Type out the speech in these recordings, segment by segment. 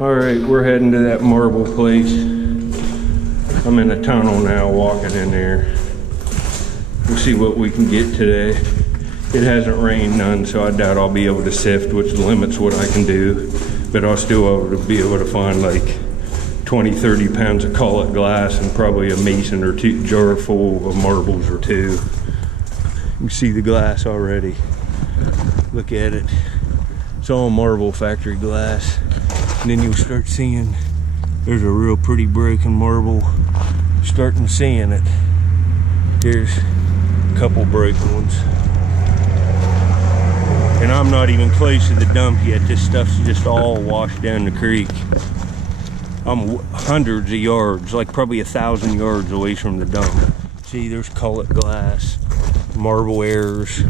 All right, we're heading to that marble place. I'm in a tunnel now, walking in there. We'll see what we can get today. It hasn't rained none, so I doubt I'll be able to sift, which limits what I can do. But I'll still be able to find like 20, 30 pounds of cullet glass and probably a mason or two jar full of marbles or two. You can see the glass already. Look at it. It's all marble factory glass. And then you'll start seeing there's a real pretty broken marble. Starting seeing it. Here's a couple broken ones. And I'm not even close to the dump yet. This stuff's just all washed down the creek. I'm hundreds of yards, like probably 1,000 yards away from the dump. See, there's cullet glass, marble errors.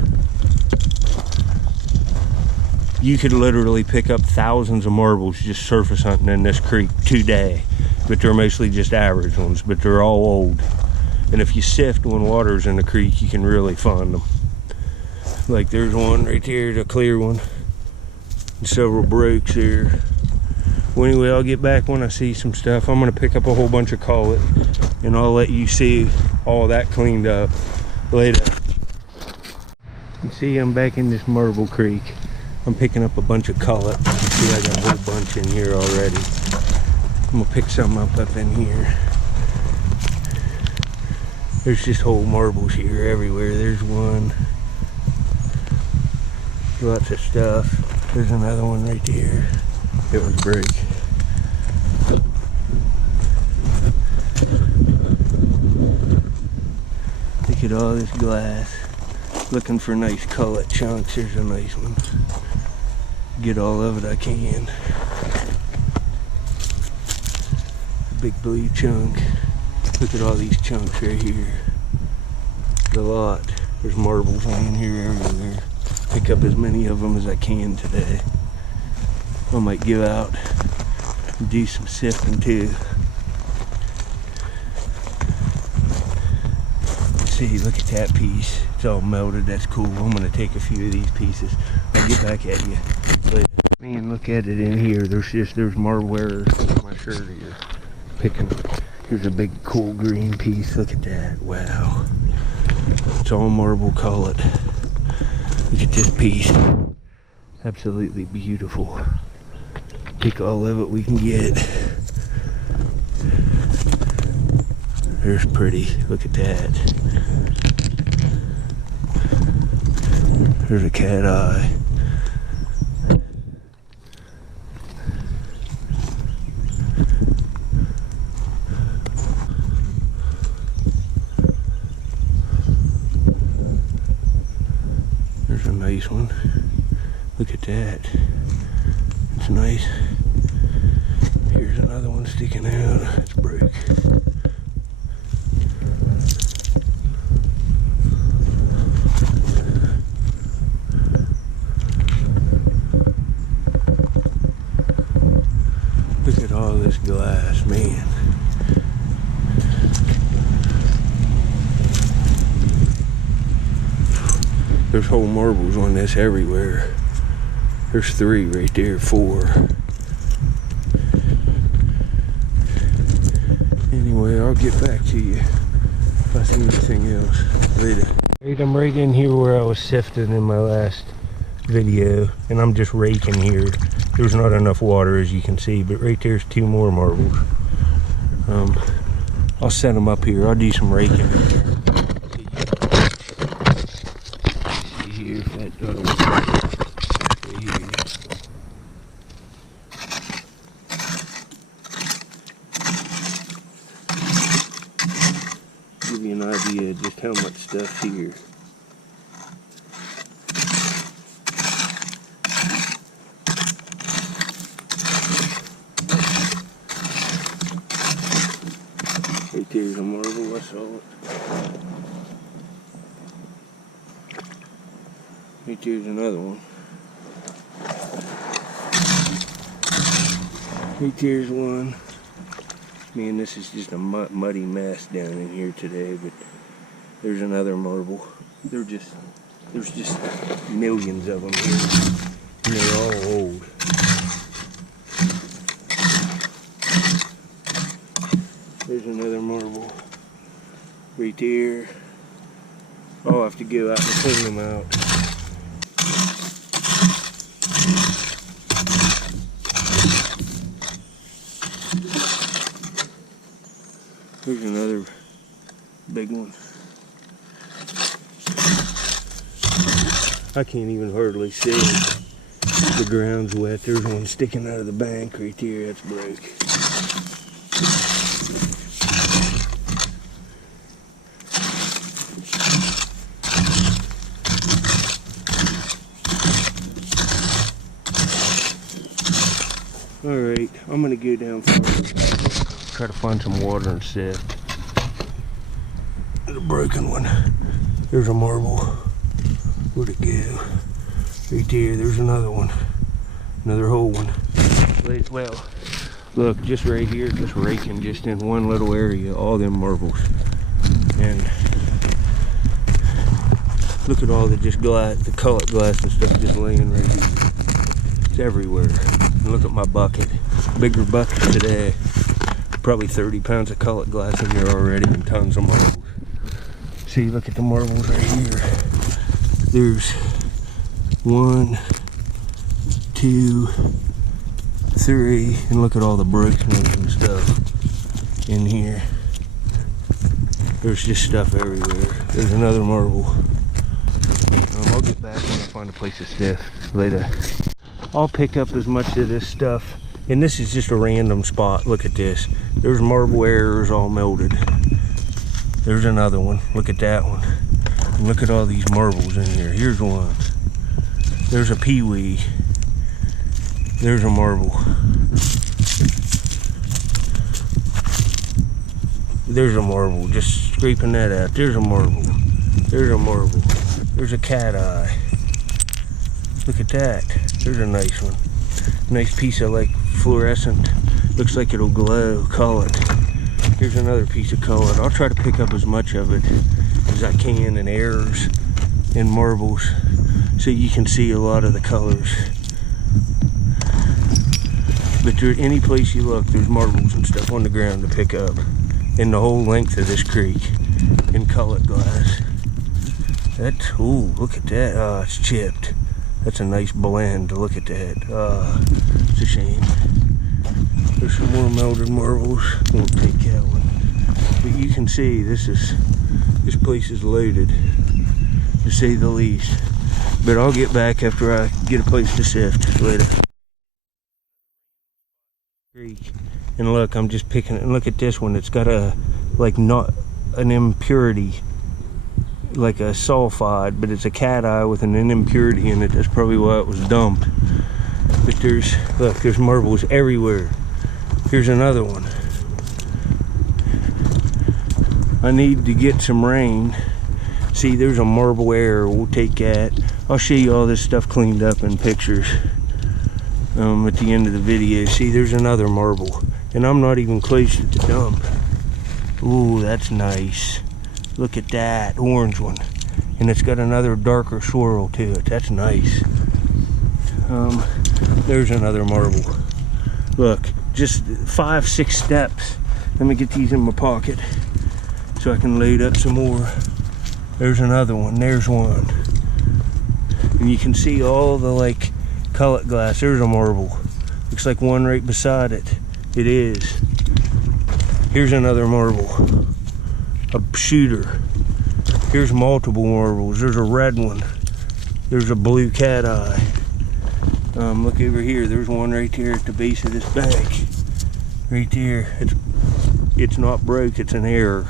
You could literally pick up thousands of marbles just surface hunting in this creek today. But they're mostly just average ones, but they're all old. And if you sift when water's in the creek, you can really find them. Like there's one right there, the clear one. And several breaks there. Well, anyway, I'll get back when I see some stuff. I'm gonna pick up a whole bunch of cullet and I'll let you see all that cleaned up later. You can see I'm back in this marble creek. I'm picking up a bunch of cullet. See, I got a whole bunch in here already. I'm gonna pick some up in here. There's just whole marbles here everywhere. There's one. Lots of stuff. There's another one right there. It was break. Look at all this glass. Looking for nice cullet chunks. There's a nice one. Get all of it I can. A big blue chunk. Look at all these chunks right here. A lot. There's marbles laying here everywhere. Pick up as many of them as I can today. I might give out and do some sifting too. See, look at that piece. It's all melted. That's cool. I'm gonna take a few of these pieces. I'll get back at you later. Man, look at it in here. There's marble errors on my shirt here. Here's a big cool green piece. Look at that. Wow. It's all marble cullet. Look at this piece. Absolutely beautiful. Take all of it we can get. There's pretty. Look at that. There's a cat eye. There's a nice one. Look at that. It's nice. Here's another one sticking out. It's broke. Look at all this glass, man. There's whole marbles on this everywhere. There's 3 right there, 4. Anyway, I'll get back to you if I see anything else later. I'm right in here where I was sifting in my last video, and I'm just raking here. There's not enough water, as you can see, but right there's 2 more marbles. I'll set them up here. I'll do some raking. See here, that other one. Right here. Give you an idea of just how much stuff's here. Right there's a marble, I saw it. Right there's another one. Right there's one. Man, this is just a muddy mess down in here today, but there's another marble. There's just millions of them here, and they're all old. There's another marble right there. I'll have to go out and clean them out. Here's another big one. I can't even hardly see it. The ground's wet. There's one sticking out of the bank right there. That's broke. Alright, I'm gonna go down further. Try to find some water and sift. There's a broken one. There's a marble. Where'd it go? Right there, there's another one. Another whole one. Well, look, just right here, just raking just in one little area, all them marbles. And look at all the just glass, the colored glass and stuff just laying right here. It's everywhere. And look at my bucket. Bigger bucket today. Probably 30 pounds of colored glass in here already and tons of marbles. See, look at the marbles right here. There's 1, 2, 3, and look at all the bricks and stuff in here. There's just stuff everywhere. There's another marble. I'll get back when I find a place to sift later. I'll pick up as much of this stuff, and this is just a random spot. Look at this. There's marble errors all melted. There's another one. Look at that one. And look at all these marbles in here. Here's one. There's a peewee. There's a marble. There's a marble. Just scraping that out. There's a marble. There's a marble. There's a cat eye. Look at that. There's a nice one. Nice piece of like fluorescent. Looks like it'll glow. Call it. Here's another piece of color. I'll try to pick up as much of it as I can in errors and marbles so you can see a lot of the colors. But there, any place you look, there's marbles and stuff on the ground to pick up in the whole length of this creek in colored glass. That's, ooh, look at that. Oh, it's chipped. That's a nice blend. Look at that. It's a shame. There's some more melted marbles. Won't take that one. But you can see this place is loaded, to say the least. But I'll get back after I get a place to sift later. And look, I'm just picking it. And look at this one. It's got a, like, not an impurity, like a sulfide, but it's a cat eye with an impurity in it. That's probably why it was dumped. But there's, look, there's marbles everywhere. Here's another one. I need to get some rain. See, there's a marble error. We'll take that. I'll show you all this stuff cleaned up in pictures at the end of the video. See, there's another marble. And I'm not even close to the dump. Ooh, that's nice. Look at that orange one. And it's got another darker swirl to it. That's nice. There's another marble. Look, just 5-6 steps. Let me get these in my pocket so I can load up some more. There's another one. There's one. And you can see all the like colored glass. There's a marble. Looks like one right beside it. It is. Here's another marble. A shooter. Here's multiple marbles. There's a red one. There's a blue cat eye. Look over here. There's one right there at the base of this bank. Right there. It's not broke. It's an error.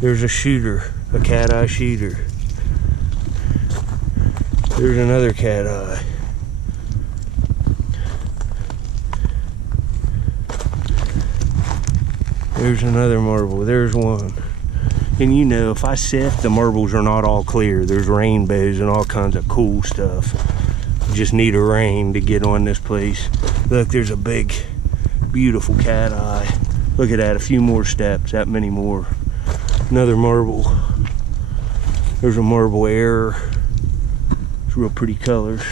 There's a shooter. A cat eye shooter. There's another cat eye. There's another marble. There's one. And you know, if I sift, the marbles are not all clear. There's rainbows and all kinds of cool stuff. You just need a rain to get on this place. Look, there's a big, beautiful cat eye. Look at that, a few more steps, that many more. Another marble. There's a marble error. It's real pretty colors.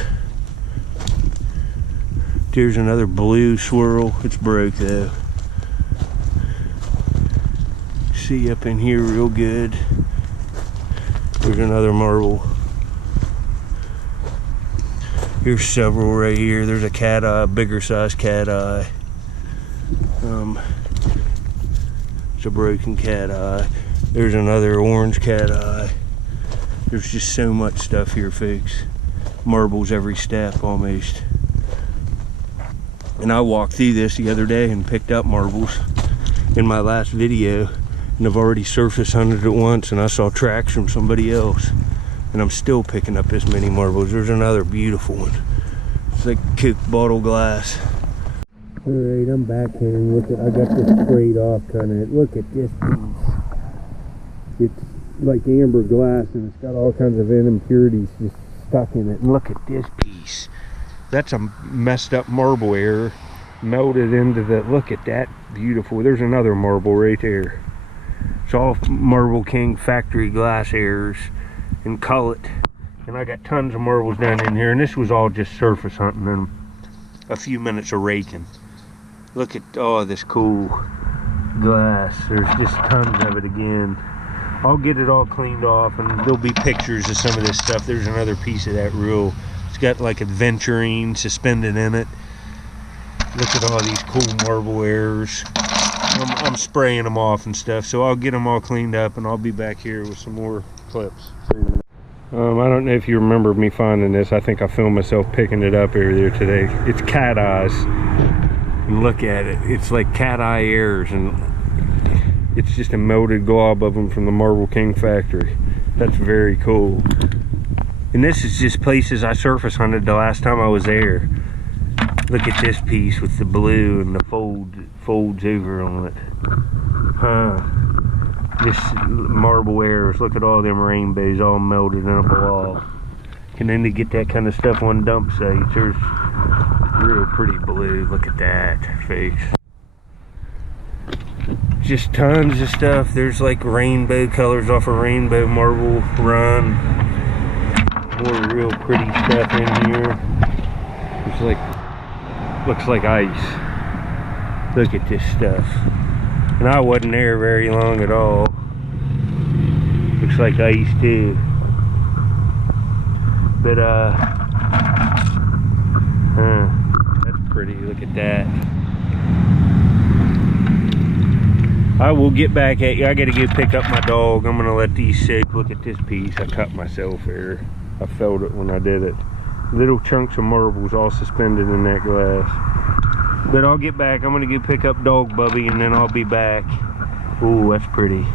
There's another blue swirl. It's broke though. see up in here real good. There's another marble. Here's several right here. There's a cat eye, bigger size cat eye. It's a broken cat eye. There's another orange cat eye. There's just so much stuff here, folks. Marbles every step almost. And I walked through this the other day and picked up marbles in my last video, and I've already surface hunted it once, and I saw tracks from somebody else, and I'm still picking up this many marbles. There's another beautiful one. It's like Coke bottle glass. All right, I'm back here and look at, I got this sprayed off kind of. Look at this piece. It's like amber glass, and it's got all kinds of impurities just stuck in it. And look at this piece. That's a messed up marble error melted into the, look at that, beautiful. There's another marble right there. It's all Marble King factory glass errors and cullet. And I got tons of marbles down in here, and this was all just surface hunting and a few minutes of raking. Look at all this cool glass. There's just tons of it again. I'll get it all cleaned off, and there'll be pictures of some of this stuff. There's another piece of that reel. It's got like aventurine suspended in it. Look at all these cool marble errors. I'm spraying them off and stuff, so I'll get them all cleaned up, and I'll be back here with some more clips. I don't know if you remember me finding this. I think I filmed myself picking it up earlier today. It's cat eyes. And look at it. It's like cat eye errors, and it's just a melted glob of them from the Marble King factory. That's very cool. And this is just places I surface hunted the last time I was there. Look at this piece with the blue and the folds over on it. This marble errors. Look at all them rainbows all melted in a blob. And then to get that kind of stuff on dump sites, there's real pretty blue. Look at that face. Just tons of stuff. There's like rainbow colors off a rainbow marble run. More real pretty stuff in here. It's like, looks like ice. Look at this stuff. And I wasn't there very long at all. Looks like ice too. But that's pretty. Look at that. I will get back at you. I gotta go pick up my dog. I'm gonna let these soak. Look at this piece. I cut myself here. I felt it when I did it. Little chunks of marbles all suspended in that glass. But I'll get back. I'm gonna go pick up dog Bubby, and then I'll be back. Ooh, that's pretty.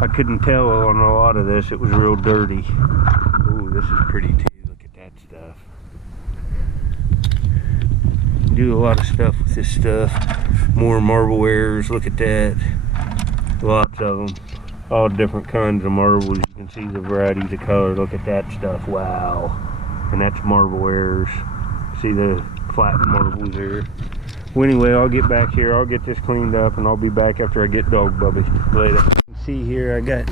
I couldn't tell on a lot of this. It was real dirty. Ooh, this is pretty too. Look at that stuff. Do a lot of stuff with this stuff. More marble errors. Look at that. Lots of them. All different kinds of marbles. You can see the varieties of color. Look at that stuff. Wow. And that's marble errors. See the flattened marbles there. Well, anyway, I'll get back here. I'll get this cleaned up, and I'll be back after I get dog Bubby later. See here, I got,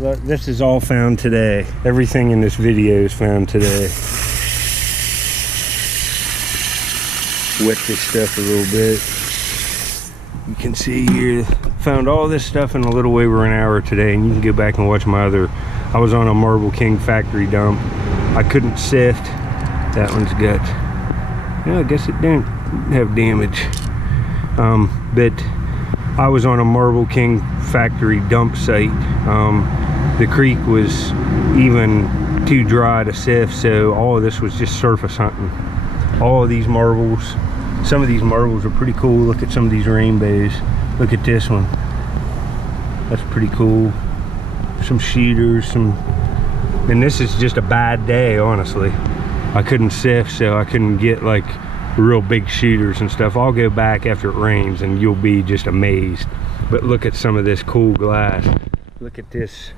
look, this is all found today. Everything in this video is found today. Wet this stuff a little bit. You can see here, found all this stuff in a little over an hour today, and you can go back and watch my other, I was on a Marble King factory dump. I couldn't sift. That one's got, yeah, I guess it didn't have damage. But I was on a Marble King factory dump site. The creek was even too dry to sift, so all of this was just surface hunting. All of these marbles, some of these marbles are pretty cool. Look at some of these rainbows. Look at this one. That's pretty cool. Some shooters, and this is just a bad day, honestly. I couldn't sift, so I couldn't get like real big shooters and stuff. I'll go back after it rains, and you'll be just amazed. But look at some of this cool glass. Look at this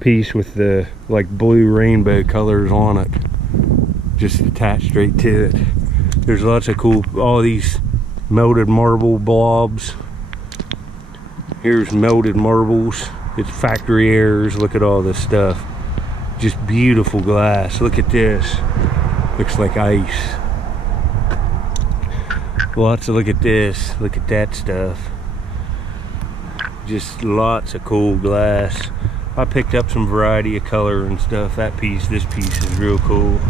piece with the like blue rainbow colors on it, just attached straight to it. There's lots of cool, all these melted marble blobs. Here's melted marbles. It's factory errors. Look at all this stuff. Just beautiful glass. Look at this. Looks like ice. Lots of, look at this. Look at that stuff. Just lots of cool glass. I picked up some variety of color and stuff. This piece is real cool.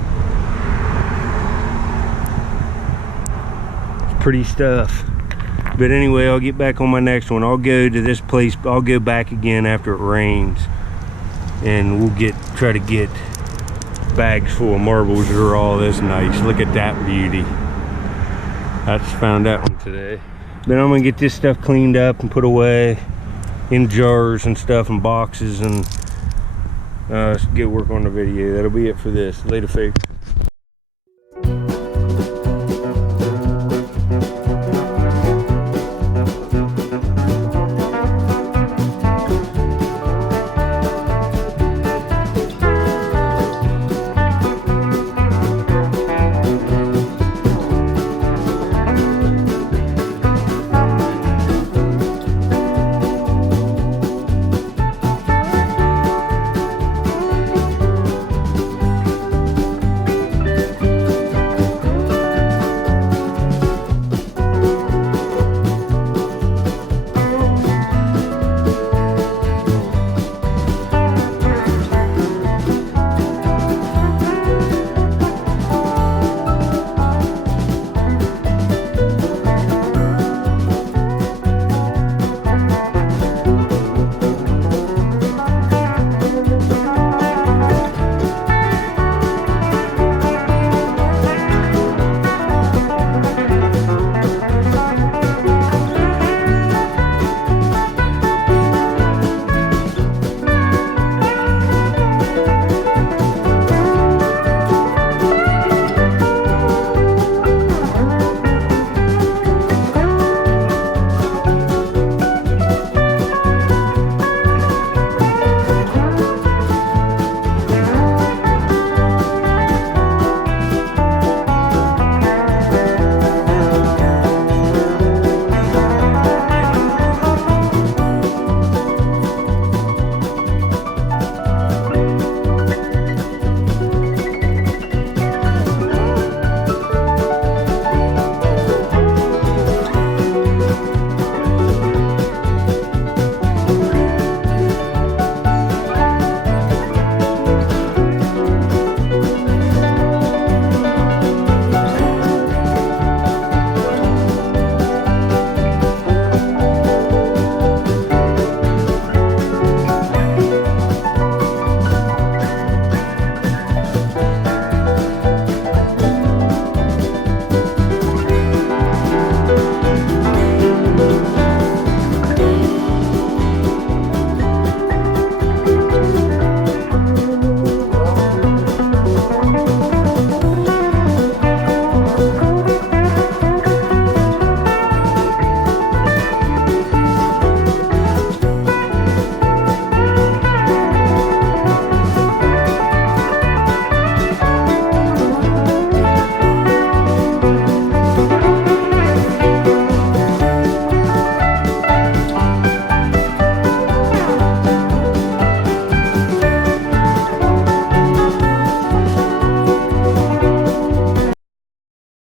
It's pretty stuff. But anyway, I'll get back on my next one. I'll go to this place. I'll go back again after it rains, and we'll try to get bags full of marbles that are all this nice. Look at that beauty. I just found that one today. Then I'm gonna get this stuff cleaned up and put away in jars and stuff and boxes, and get work on the video. That'll be it for this. Later, folks.